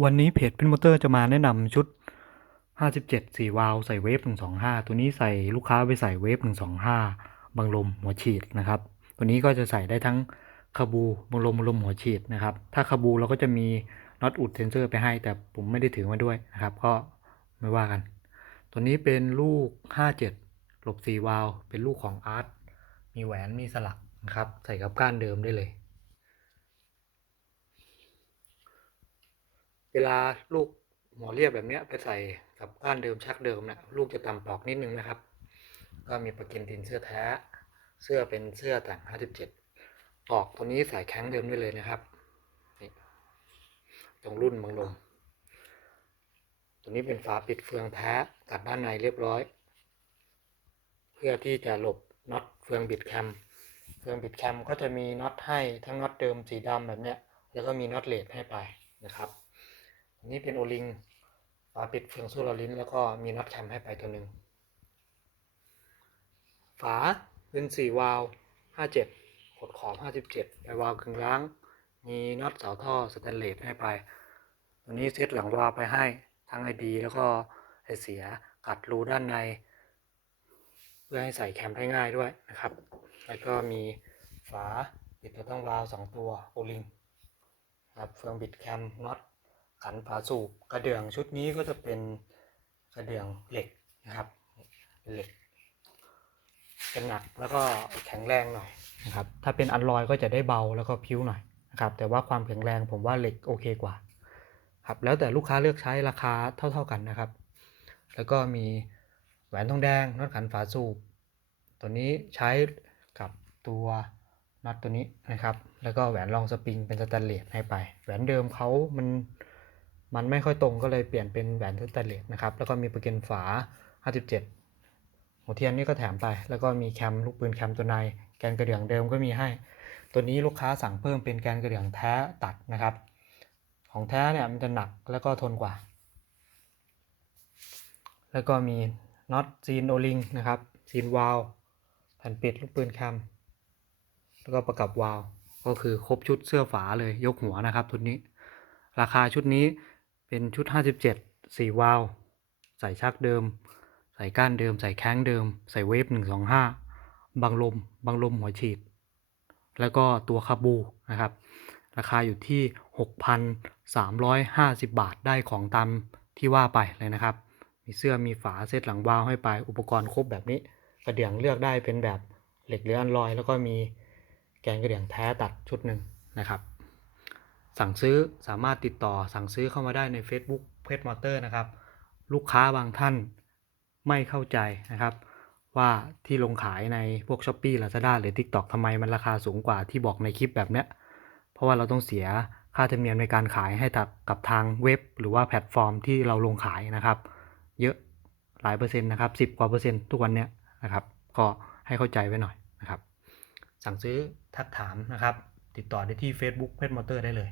วันนี้เพจเป็นมอเตอร์จะมาแนะนำชุด 57 4 วาล์วใส่เวฟ 125 ตัวนี้ใส่ลูกค้าไปใส่เวฟ 125 บังลมหัวฉีดนะครับ ตัวนี้ก็จะใส่ได้ทั้งคาบูบังลมบังลมหัวฉีดนะครับ ถ้าคาบูเราก็จะมีน็อตอุดเซนเซอร์ไปให้ แต่ผมไม่ได้ถือมาด้วยนะครับ ก็ไม่ว่ากัน ตัวนี้เป็นลูก 57 หลบ 4 วาล์วเป็นลูกของอาร์ต มีแหวน มีสลักนะครับ ใส่กับก้านเดิมได้เลย เวลาลูกหัวเรียบแบบเนี้ยไปใส่กับก้านเดิมชักเดิมนะลูกจะต่ำปอกนิดนึงนะครับ ก็มีประกินตินเสื้อแท้ เสื้อเป็นเสื้อต่าง 57ปอกตัวนี้ใส่แข้งเดิมได้เลยนะครับนี่ตรงรุ่นบังลม ตัวนี้เป็นฝาปิดเฟืองแท้ตัดด้านในเรียบร้อย เพื่อที่จะหลบน็อตเฟืองบิดแคมเฟืองบิดแคมก็จะมีน็อตให้ทั้งน็อตเดิมสีดำแบบเนี้ยแล้วก็มีน็อตเลดให้ไปนะครับ นนี้เป็นโอลิงฝาปิดเฟืองสู้ลอลิ้น แล้วก็มีน็อตแคมให้ไปตัวหนึ่งฝาเป็นสี่วาล์วห้าเจ็ดขดขอบห้าสิบเจ็ดไปวาล์วกึ่งล้าง มีน็อตเสาท่อสแตนเลสให้ไป ตัวนี้เซตหลังวาล์วไปให้ทั้งไอดีแล้วก็ไอเสียกัดรูด้านใน เพื่อให้ใส่แคมได้ง่ายด้วยนะครับ แล้วก็มีฝาปิดตัวตั้งวาล์วสองตัวโอลิงครับเฟืองบิดแคมน็อต ขันฝาสูบกระเดื่องชุดนี้ก็จะเป็นกระเดื่องเหล็กนะครับเหล็กเป็นหนักแล้วก็แข็งแรงหน่อยนะครับถ้าเป็นอันลอยก็จะได้เบาแล้วก็พิ้วหน่อยนะครับแต่ว่าความแข็งแรงผมว่าเหล็กโอเคกว่าครับแล้วแต่ลูกค้าเลือกใช้ราคาเท่า ๆกันนะครับ แล้วก็มีแหวนทองแดงน็อตขันฝาสูบตัวนี้ใช้กับตัวน็อตตัวนี้นะครับ แล้วก็แหวนรองสปริงเป็นสแตนเลสให้ไป แหวนเดิมเขามัน มันไม่ค่อยตรงก็เลยเปลี่ยนเป็นแหวนสแตนเลสนะครับ แล้วก็มีประกันฝา 57 หัวเทียนนี่ก็แถมไป แล้วก็มีแคมลูกปืนแคมตัวใน แกนกระเดื่องเดิมก็มีให้ ตัวนี้ลูกค้าสั่งเพิ่มเป็นแกนกระเดื่องแท้ตัดนะครับ ของแท้เนี่ยมันจะหนักแล้วก็ทนกว่า แล้วก็มีน็อตซีนโอลิงนะครับซีนวาลแผ่นปิดลูกปืนแคมแล้วก็ประกับวาลก็คือครบชุดเสื้อฝาเลยยกหัวนะครับ ชุดนี้ ราคาชุดนี้ เป็นชุด 57 4 วาล์วใส่ชักเดิม ใส่ก้านเดิม ใส่แข้งเดิม ใส่เวฟ 125 บังลม บังลมหัวฉีด แล้วก็ตัวคาบูนะครับ ราคาอยู่ที่ 6,350 บาทได้ของตามที่ว่าไปเลยนะครับ มีเสื้อมีฝาเซตหลังวาล์วให้ไป อุปกรณ์ครบแบบนี้ กระเดื่องเลือกได้เป็นแบบเหล็กหรืออันลอย แล้วก็มีแกนกระเดื่องแท้ตัดชุดหนึ่งนะครับ สั่งซื้อสามารถติดต่อสั่งซื้อเข้ามาได้ใน Facebook เพจมอเตอร์นะครับ ลูกค้าบางท่านไม่เข้าใจนะครับ ว่าที่ลงขายในพวก s h อ p e e Lazada หรือ TikTok ทำไมมันราคาสูงกว่าที่บอกในคลิปแบบเนี้ย เพราะว่าเราต้องเสียค่าธรรมเนียมในการขายให้กับทางเว็บ หรือว่าแพลตฟอร์มที่เราลงขายนะครับ เยอะหลายเปอร์เซ็นต์นะครับสิบกว่าเปอร์เซ็นต์ทุกวันเนี้ยนะครับก็ให้เข้าใจไว้หน่อยนะครับ สั่งซื้อทักถามนะครับ ติดต่อได้ที่ Facebook เพจมอเตอร์ได้เลย